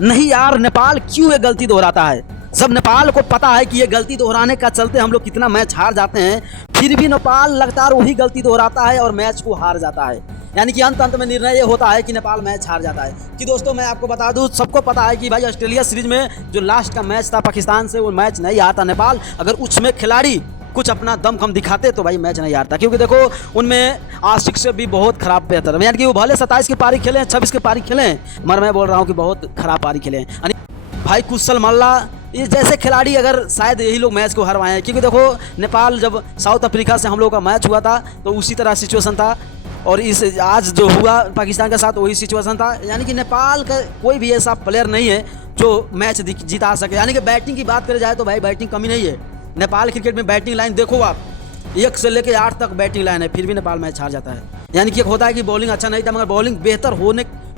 नहीं यार, नेपाल क्यों ये गलती दोहराता है? सब नेपाल को पता है कि ये गलती दोहराने का चलते हम लोग कितना मैच हार जाते हैं, फिर भी नेपाल लगातार वही गलती दोहराता है और मैच को हार जाता है। यानी कि अंत में निर्णय ये होता है कि नेपाल मैच हार जाता है। कि दोस्तों मैं आपको बता दूं, सबको पता है कि भाई ऑस्ट्रेलिया सीरीज में जो लास्ट का मैच था पाकिस्तान से, वो मैच नहीं आता नेपाल। अगर उसमें खिलाड़ी कुछ अपना दम कम दिखाते तो भाई मैच नहीं हारता, क्योंकि देखो उनमें आशिक से भी बहुत खराब बेहतर है। यानी कि वो भले 27 की पारी खेलें, 26 की पारी खेलें, मगर मैं बोल रहा हूँ कि बहुत खराब पारी खेलें। यानी भाई कुशल मल्ला ये जैसे खिलाड़ी अगर शायद यही लोग मैच को हरवाएं हैं, क्योंकि देखो नेपाल जब साउथ अफ्रीका से हम लोग का मैच हुआ था तो उसी तरह सिचुएशन था, और इस आज जो हुआ पाकिस्तान के साथ वही सिचुएशन था। यानी कि नेपाल का कोई भी ऐसा प्लेयर नहीं है जो मैच जिता सके। यानी कि बैटिंग की बात करें जाए तो भाई बैटिंग कमी नहीं है नेपाल क्रिकेट में। बैटिंग लाइन देखो आप, 1 से लेकर 8 तक बैटिंग लाइन है, फिर भी नेपाल मैच हार जाता है। यानी कि एक होता है कि बॉलिंग अच्छा नहीं था, मगर बॉलिंग बेहतर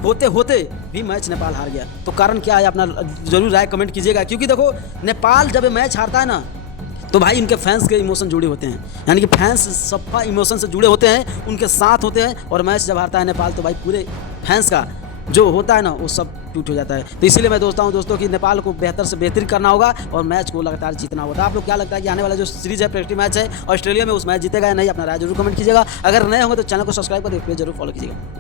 होते होते भी मैच नेपाल हार गया। तो कारण क्या है अपना जरूर राय कमेंट कीजिएगा। क्योंकि देखो नेपाल जब मैच हारता है ना, तो भाई इनके फैंस के इमोशन जुड़े होते हैं। यानी कि फैंस सबका इमोशन से जुड़े होते हैं, उनके साथ होते हैं, और मैच जब हारता है नेपाल तो भाई पूरे फैंस का जो होता है ना वो सब टूट हो जाता है। तो इसीलिए मैं दोस्तों कि नेपाल को बेहतर से बेहतर करना होगा और मैच को लगातार जीतना होगा। आप लोग क्या लगता है कि आने वाला जो सीरीज है, प्रेस्टी मैच है ऑस्ट्रेलिया में, उस मैच जीतेगा या नहीं? अपना राय जरूर कमेंट कीजिएगा। अगर नए होंगे तो चैनल को सब्सक्राइब कर पेज जरूर फॉलो कीजिएगा।